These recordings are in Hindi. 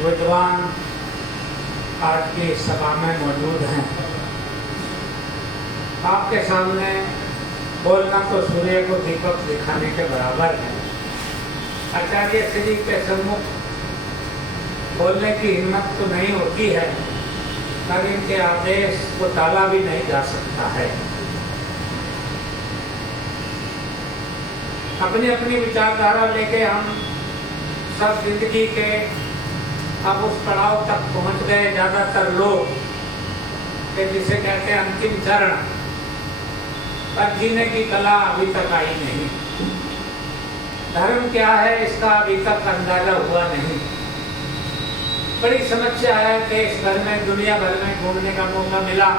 विद्वान आज की सभा में मौजूद हैं। आपके सामने बोलना तो सूर्य को दीपक दिखाने के बराबर है। आचार्य श्री के सम्मुख बोलने की हिम्मत तो नहीं होती है, पर इनके आदेश को टाला भी नहीं जा सकता है। अपनी अपनी विचारधारा लेके हम सब जिंदगी के अब उस पड़ाव तक पहुंच गए, ज्यादातर लोग के जिसे कहते हैं अंतिम चरण, पर जीने की कला अभी तक आई नहीं। धर्म क्या है इसका अभी तक अंदाजा हुआ नहीं। बड़ी समस्या है, देश भर में दुनिया भर में घूमने का मौका मिला।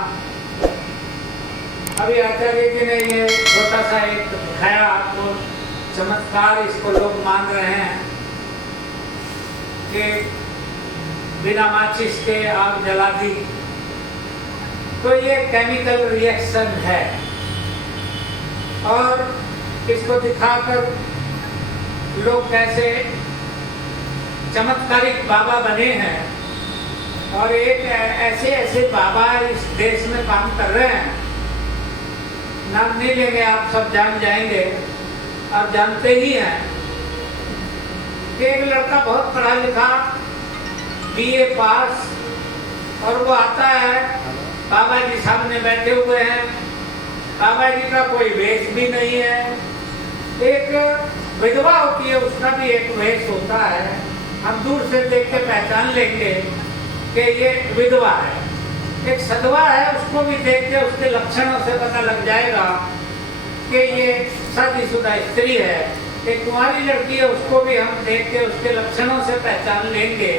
अभी आचार्य जी ने ये छोटा सा एक दिखाया आपको चमत्कार, इसको लोग मान रहे हैं कि बिना माचिस के आग जला दी, तो ये केमिकल रिएक्शन है। और इसको दिखाकर लोग कैसे चमत्कारिक बाबा बने हैं, और एक ऐसे ऐसे बाबा इस देश में काम कर रहे हैं, नाम नहीं लेंगे, आप सब जान जाएंगे और जानते ही हैं कि एक लड़का बहुत पढ़ा लिखा, बीए पास, और वो आता है, बाबा जी सामने बैठे हुए हैं, बाबा जी का कोई वेश भी नहीं है। एक विधवा होती है, उसका भी एक वेश होता है, हम दूर से देख के पहचान लेंगे कि ये विधवा है। एक सधवा है, उसको भी देख के उसके लक्षणों से पता लग जाएगा कि ये शादीशुदा स्त्री है। एक कुंवारी लड़की है, उसको भी हम देख के उसके लक्षणों से पहचान लेंगे।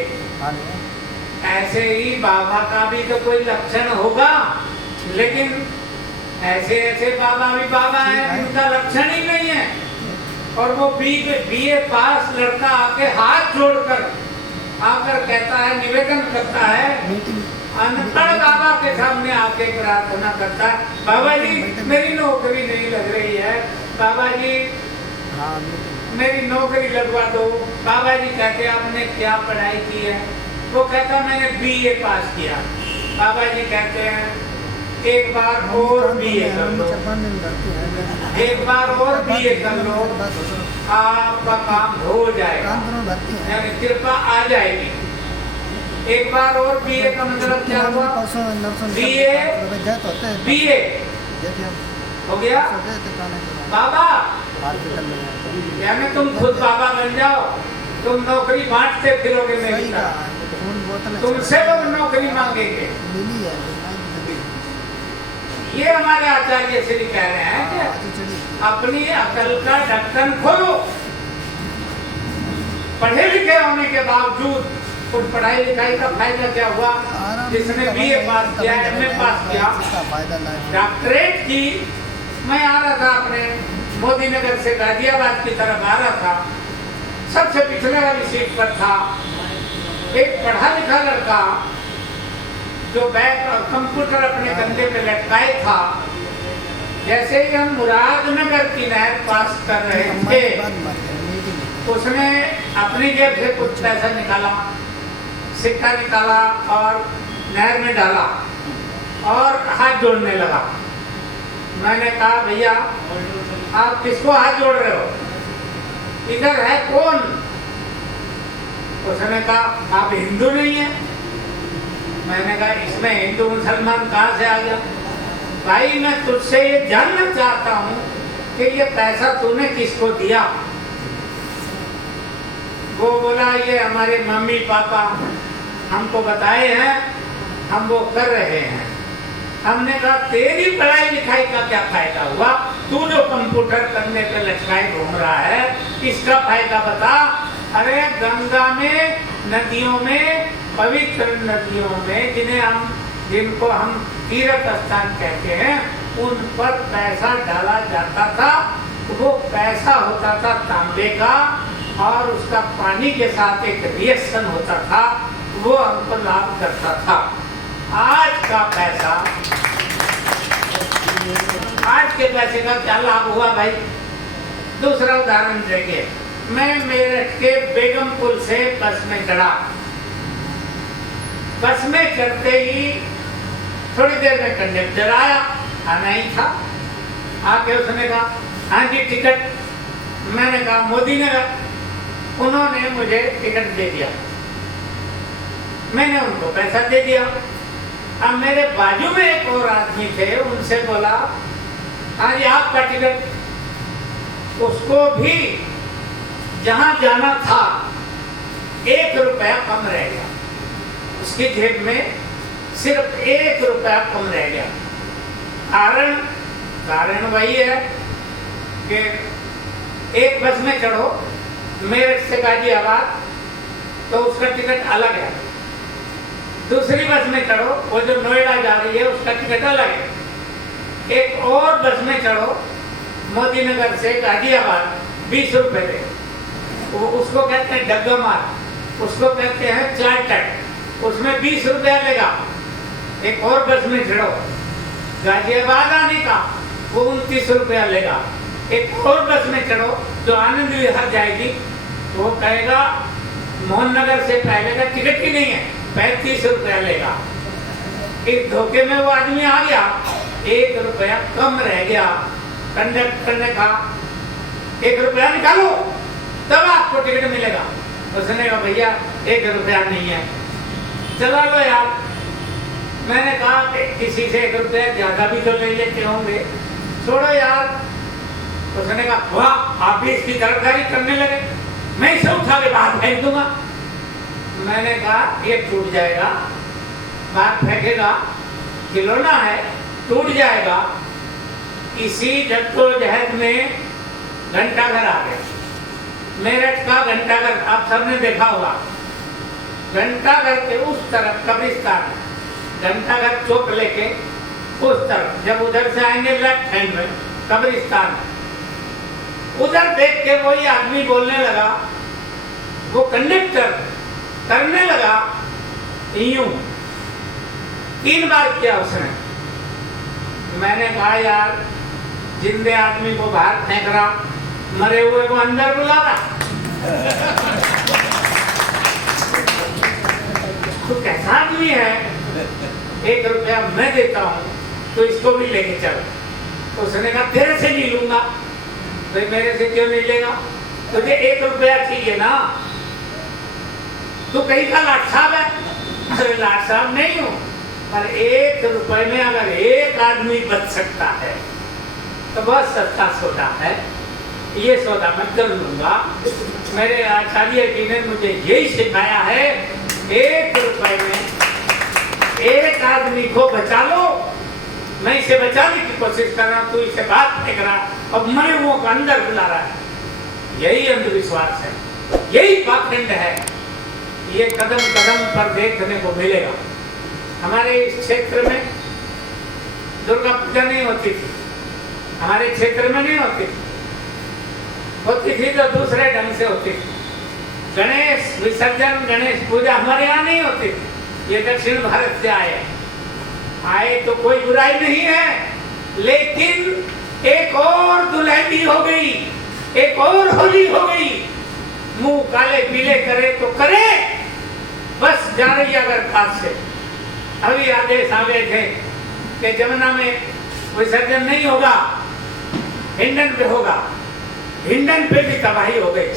ऐसे ही बाबा का भी तो कोई लक्षण होगा, लेकिन ऐसे ऐसे बाबा भी बाबा है, उनका लक्षण ही नहीं है। और वो बीए पास लड़का आके हाथ जोड़कर आकर कहता है, निवेदन करता है, अनपढ़ बाबा के सामने आके प्रार्थना करता है, बाबा जी मेरी नौकरी नहीं लग रही है, बाबा जी मेरी नौकरी लगवा दो। बाबा जी कहते आपने क्या पढ़ाई की है? वो कहता मैंने बीए पास किया। बाबा जी कहते हैं एक बार और बीए कर लो, एक बार और बीए कर लो, आपका काम हो जाएगा, यानी कृपा आ जाएगी। एक बार और बीए का मतलब क्या हुआ? बीए हो गया बाबा, यानी तुम खुद बाबा बन जाओ, तुम नौकरी बांटते फिरोगे मेरी तरह, तुमसे लोग नौकरी मांगेंगे। ये हमारे आचार्य श्री कह रहे हैं कि अपनी अकल का ढक्कन खोलो। पढ़े लिखे होने के बावजूद कुछ पढ़ाई लिखाई का फायदा क्या हुआ? जिसने बीए पास किया, एमए पास किया, डॉक्टरेट की। मैं आ रहा था अपने मोदी नगर से गाजियाबाद की तरफ आ रहा था, सबसे पिछले वाली सीट पर था एक पढ़ा लिखा लड़का जो बैग और कंप्यूटर अपने कंधे पे लटकाए था। जैसे ही हम मुरादनगर की नहर पास कर रहे थे, उसने अपनी जेब से कुछ पैसा निकाला, सिक्का निकाला और नहर में डाला और हाथ जोड़ने लगा। मैंने कहा भैया आप किसको हाथ जोड़ रहे हो? इधर है कौन? उसने कहा आप हिंदू नहीं है। मैंने कहा इसमें हिंदू मुसलमान कहाँ से आ गया? भाई मैं तुझसे ये जानना चाहता हूँ कि ये पैसा तूने किसको दिया? वो बोला ये हमारे मम्मी पापा हमको बताए हैं, हम वो कर रहे हैं। हमने कहा तेरी पढ़ाई लिखाई का क्या फायदा हुआ? तू जो कंप्यूटर करने पे लटकाए घूम रहा है, इसका फायदा बता। अरे गंगा में, नदियों में, पवित्र नदियों में जिनको हम तीर्थ स्थान कहते हैं, उन पर पैसा डाला जाता था। वो पैसा होता था तांबे का, और उसका पानी के साथ एक रिएक्शन होता था, वो हमको लाभ करता था। आज का पैसा, आज के पैसे का क्या लाभ हुआ भाई? दूसरा उदाहरण देखिए, मैं मेरठ के बेगमपुर से बस में चढ़ा, बस में चढ़ते ही थोड़ी देर में कंडक्टर आया, आना ही था। आके उसने कहा हाँ जी टिकट। मैंने कहा मोदी नगर। उन्होंने मुझे टिकट दे दिया, मैंने उनको पैसा दे दिया। अब मेरे बाजू में एक और आदमी थे, उनसे बोला हाँ जी आपका टिकट। उसको भी जहां जाना था 1 रुपया कम रह गया, उसकी जेब में सिर्फ 1 रुपया कम रह गया। कारण वही है कि एक बस में चढ़ो मेरठ से गाजियाबाद तो उसका टिकट अलग है, दूसरी बस में चढ़ो वो जो नोएडा जा रही है उसका टिकट अलग है, एक और बस में चढ़ो मोदी नगर से गाजियाबाद 20 रुपए दे, उसको कहते हैं डग्गा मार, उसको कहते हैं चार्टर्ड, उसमें 20 रुपया लेगा। एक और बस में चढ़ो गाजियाबाद आने का वो 29 रुपया लेगा। एक और बस में चढ़ो जो आनंद विहार जाएगी वो कहेगा मोहन नगर से पहले का टिकट ही नहीं है, 35 रुपया लेगा। इस धोखे में वो आदमी आ गया, 1 रुपया कम रह गया। कंडक्टर ने कहा 1 रुपया निकालो तब आपको टिकट मिलेगा। उसने कहा भैया 1 रुपया नहीं है, चला लो यार। मैंने कहा कि किसी से 1 रुपया ज्यादा भी तो ले लेते होंगे, छोड़ो यार। उसने कहा वाह आप भी इसकी तरफदारी करने लगे, मैं इसे उठा के बाहर फेंक दूंगा। मैंने कहा ये टूट जाएगा, बाहर फेंकेगा, खिलौना है, टूट जाएगा। इसी जद्दोजहद में घंटाघर आ गया, मेरठ का घंटाघर आप सबने देखा होगा। घंटाघर के उस तरफ कब्रिस्तान, घंटाघर चौक लेके उस तरफ, जब उधर से आएंगे लेफ्ट हैंड में कब्रिस्तान, उधर देख के वही आदमी बोलने लगा, वो कंडक्टर करने लगा यूं, 3 बार किया उसने। मैंने कहा यार जिंदे आदमी को बाहर फेंक रहा, मरे हुए को अंदर बुला रहा। तो कैसा आदमी है, 1 रुपया मैं देता हूँ तो इसको भी लेके चल। तो उसने कहा तेरे से नहीं लूंगा। भाई मेरे से क्यों नहीं लेगा, तुझे 1 रुपया चाहिए ना, तू कहीं का लाट साहब है। अरे लाट साहब नहीं हूँ, पर 1 रुपए में अगर एक आदमी बच सकता है तो बहुत सस्ता सौदा है, ये सौदा मैं कर लूंगा। मेरे आचार्य जी ने मुझे यही सिखाया है, 1 रुपए में एक आदमी को बचा लो। मैं इसे बचाने की कोशिश कर रहा हूं, तू इसे बात फेंक रहा और मरे हुओं को अंदर बुला रहा है। यही अंधविश्वास है, यही पाखंड है, ये कदम कदम पर देखने को मिलेगा। हमारे इस क्षेत्र में दुर्गा पूजा नहीं होती थी, हमारे क्षेत्र में नहीं होती थी, होती थी तो दूसरे ढंग से होती थी। गणेश विसर्जन, गणेश पूजा हमारे यहाँ नहीं होती थी, ये दक्षिण भारत से आए तो कोई बुराई नहीं है, लेकिन एक और दुल्हनी हो गई, एक और होली हो गई। मुंह काले पीले करे तो करे, बस जा रही अगर पास से। अभी आदेश आ गए थे कि जमुना में विसर्जन नहीं होगा, हिंडन पे होगा। हिंडन पे भी तबाही हो गई।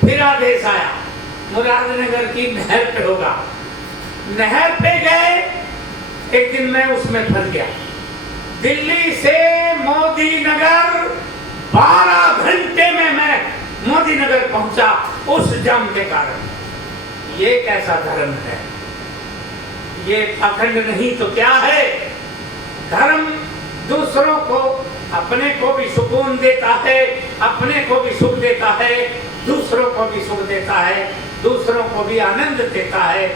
फिर आदेश आया मुरादनगर की नहर पे होगा। नहर पे गए, एक दिन मैं उसमें फंस गया। दिल्ली से मोदी नगर 12 घंटे में मैं मोदी नगर पहुंचा उस जाम के कारण। ये कैसा धर्म है, ये पाखंड नहीं तो क्या है। धर्म दूसरों को, अपने को भी सुकून देता है, अपने को भी सुख देता है, दूसरों को भी सुख देता है, दूसरों को भी आनंद देता है।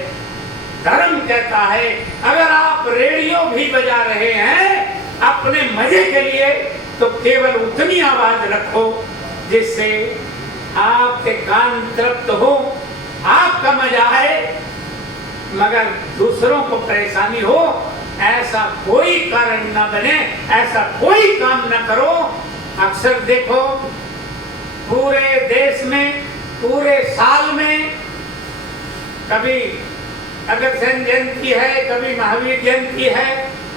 धर्म कहता है अगर आप रेडियो भी बजा रहे हैं अपने मजे के लिए तो केवल उतनी आवाज रखो जिससे आपके कान तृप्त हो, आपका मजा आए, मगर दूसरों को परेशानी हो ऐसा कोई कारण न बने, ऐसा कोई काम न करो। अक्सर देखो पूरे देश में, पूरे साल में कभी अग्रसेन जयंती है, कभी महावीर जयंती है,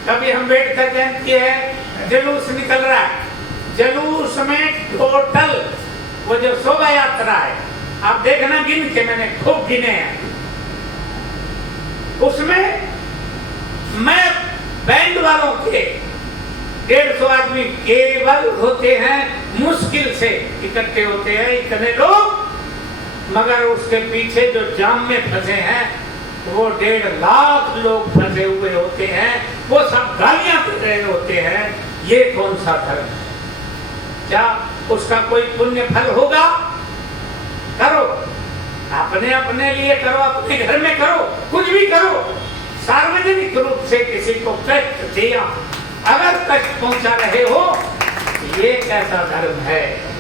कभी अम्बेडकर जयंती है, जुलूस निकल रहा है। जुलूस में टोटल वो जो शोभा यात्रा है, आप देखना गिन के, मैंने खूब गिने हैं, उसमें मैं बैंड वालों के 150 आदमी केवल होते हैं, मुश्किल से इकट्ठे होते हैं इतने लोग, मगर उसके पीछे जो जाम में फंसे हैं वो 1.5 लाख लोग फंसे हुए होते हैं, वो सब गालियां दे रहे होते हैं। ये कौन सा धर्म है? क्या उसका कोई पुण्य फल होगा? करो, अपने अपने लिए करो, अपने घर में करो, कुछ भी करो। सार्वजनिक रूप से किसी को कष्ट दिया, अगर कष्ट पहुंचा रहे हो, ये कैसा धर्म है?